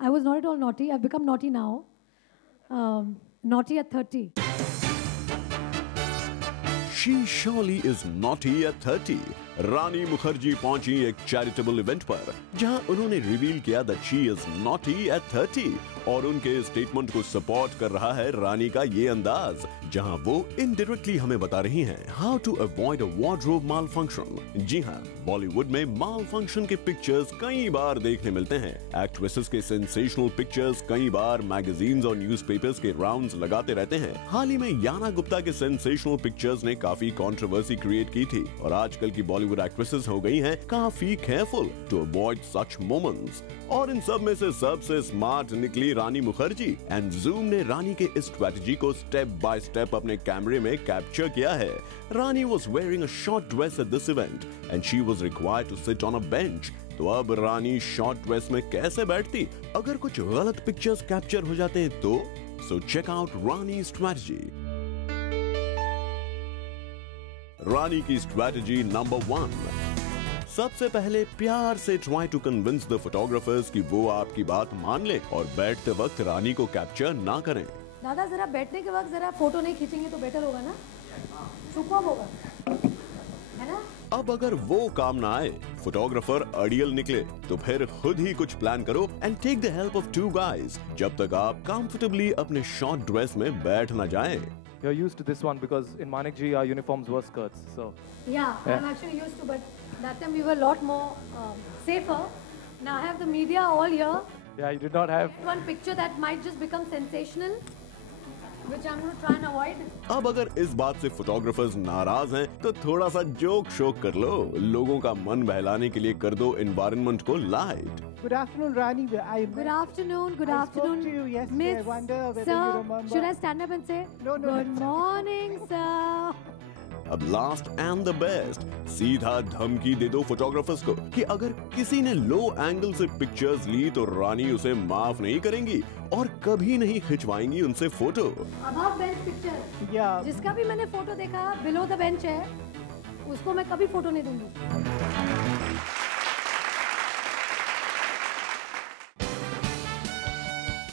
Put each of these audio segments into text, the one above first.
I was not at all naughty. I've become naughty now. Naughty at 30. She surely is naughty at 30. रानी मुखर्जी पहुंची एक charitable event पर जहां उन्होंने reveal किया that she is naughty at 30 और उनके statement को सपोर्ट कर रहा है रानी का ये अंदाज जहां वो इनडायरेक्टली हमें बता रही हैं how to avoid a wardrobe malfunction. जी हां, बॉलीवुड में माल फंक्शन के पिक्चर्स कई बार देखने मिलते हैं। एक्ट्रेसेस के सेंसेशनल पिक्चर्स कई बार मैगजीन्स और न्यूज़पेपर्स के राउंड्स लगाते रहते हैं। हाल ही में याना गुप्ता के सेंसेशनल पिक्चर्स ने काफी कंट्रोवर्सी क्रिएट की थी और आजकल की बॉलीवुड एक्ट्रेसेस हो गई हैं काफी careful to avoid such moments. और इन सब में से सबसे स्मार्ट निकली रानी मुखर्जी एंड जूम ने रानी के इस स्ट्रेटजी को स्टेप बाय स्टेप अपने कैमरे में कैप्चर किया है। Rani was wearing a short dress at this event and she was required to sit on a bench. तो अब रानी शॉर्ट ड्रेस में कैसे बैठती अगर कुछ गलत पिक्चर्स कैप्चर हो जाते हैं तो? So check out Rani strategy. Rani की स्ट्रेटजी नंबर 1, सबसे पहले प्यार से try to convince the photographers कि वो आपकी बात मान ले और बैठते वक्त रानी को कैप्चर ना करें। दादा जरा बैठने के वक्त जरा फोटो नहीं खींचेंगे तो बेटर होगा ना, सुपर होगा, है ना? अब अगर वो काम ना आए, फोटोग्राफर अड़ियल निकले, तो फिर खुद ही कुछ प्लान करो and take the help of 2 guys जब तक आप कंफर्टेबली अपने शॉर्ट ड्रेस में बैठ ना जाएं। You're used to this one because in Manikji our uniforms were skirts, so. Yeah, I'm actually used to, but that time we were a lot more safer. Now I have the media all here. Yeah, you did not have. One picture that might just become sensational, which I'm going to try and avoid. अब अगर इस बात से photographers नाराज हैं, तो थोड़ा सा जोक शोक कर लो, लोगों का मन बहलाने के लिए कर दो एनवायरनमेंट को light. Good afternoon, Rani. Good afternoon. Good I afternoon. spoke to you yesterday. Miss, I wonder whether sir, you remember. should I stand up and say No. good morning, sir? अब last and the best, सीधा धमकी दे दो photographers को कि अगर किसी ने लो angle से पिक्चर्स ली तो रानी उसे माफ नहीं करेंगी और कभी नहीं खिंचवाएंगी उनसे photo. Above bench picture, Yeah. जिसका भी मैंने फोटो देखा बिलो द बेंच है, उसको मैं कभी फोटो नहीं दूंगी।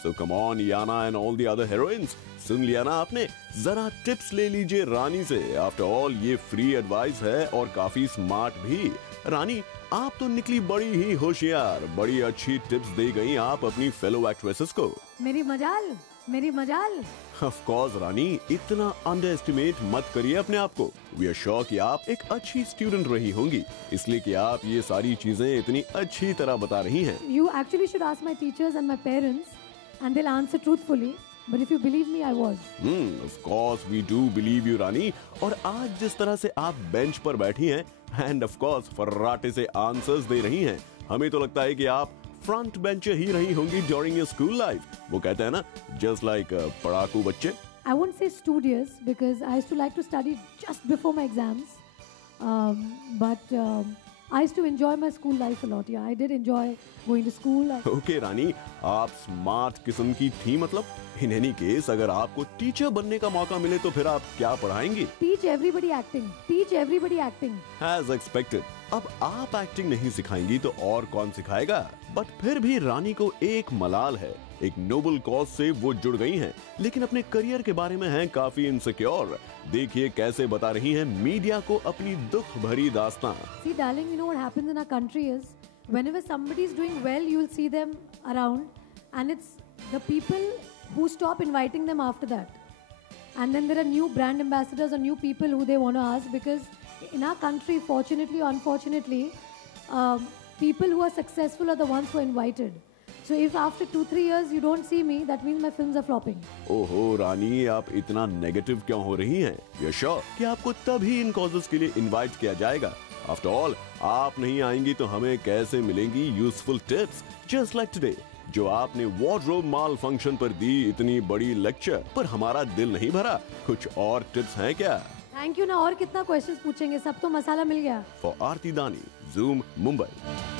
So come on, Yana and all the other heroines, सुन लिया ना आपने? जरा टिप्स ले लीजिए रानी से। आफ्टर ऑल ये फ्री एडवाइस है और काफी स्मार्ट भी। रानी, आप तो निकली बड़ी ही होशियार, बड़ी अच्छी टिप्स दे गई आप अपनी फेलो एक्ट्रेसेस को। मेरी मजाल। ऑफ कोर्स रानी, इतना अंडर एस्टिमेट मत करिए अपने आप को। वी आर श्योर कि आप एक अच्छी स्टूडेंट रही होंगी, इसलिए कि आप ये सारी चीजें इतनी अच्छी तरह बता रही हैं। You actually should ask my teachers and my parents, and they'll answer truthfully. But if you believe me, I was. Of course we do believe you, रानी। और आज जिस तरह से आप बेंच पर बैठी हैं, and of course फर्राटे से आंसर्स दे रही हैं, हमें तो लगता है कि आप फ्रंट बेंचर ही रही होंगी ड्यूरिंग योर स्कूल लाइफ। वो कहते हैं ना, जस्ट लाइक पढ़ाकू बच्चे। I won't say studious because I used to like to study just before my exams. But I used to enjoy my school life a lot. Yeah, I did enjoy going to school. Okay Rani, आप smart किस्म की थी मतलब। In any case, अगर आपको teacher बनने का मौका मिले तो फिर आप क्या पढ़ाएंगी? Teach everybody acting. Teach everybody acting. As expected. अब आप एक्टिंग नहीं सिखाएंगी तो और कौन सिखाएगा? बट फिर भी रानी को एक मलाल है, एक नोबल कॉज से वो जुड़ गई हैं, लेकिन अपने करियर के बारे में हैं काफी इनसिक्योर। देखिए कैसे बता रही हैं मीडिया को अपनी दुख भरी दास्तां। See, darling, you know what happens in our country is whenever somebody is doing well, you'll see them around, and it's the people who stop inviting them after that. And then there are new brand ambassadors or new people who they want to ask, because in our country, fortunately or unfortunately, people who are successful are the ones who are invited. So if after 2-3 years you don't see me, that means my films are flopping. ओहो रानी, आप इतना negative क्यों हो रही हैं? You're sure कि आपको तभी इन कॉजेस के लिए इनवाइट किया जाएगा? आफ्टर ऑल, आप नहीं आएंगी तो हमें कैसे मिलेंगी useful tips just like today, जो आपने वार्डरोब माल फंक्शन पर दी इतनी बड़ी लेक्चर, पर हमारा दिल नहीं भरा। कुछ और टिप्स हैं क्या? थैंक यू ना, और कितना क्वेश्चंस पूछेंगे, सब तो मसाला मिल गया। फॉर आरती दानी, जूम मुंबई।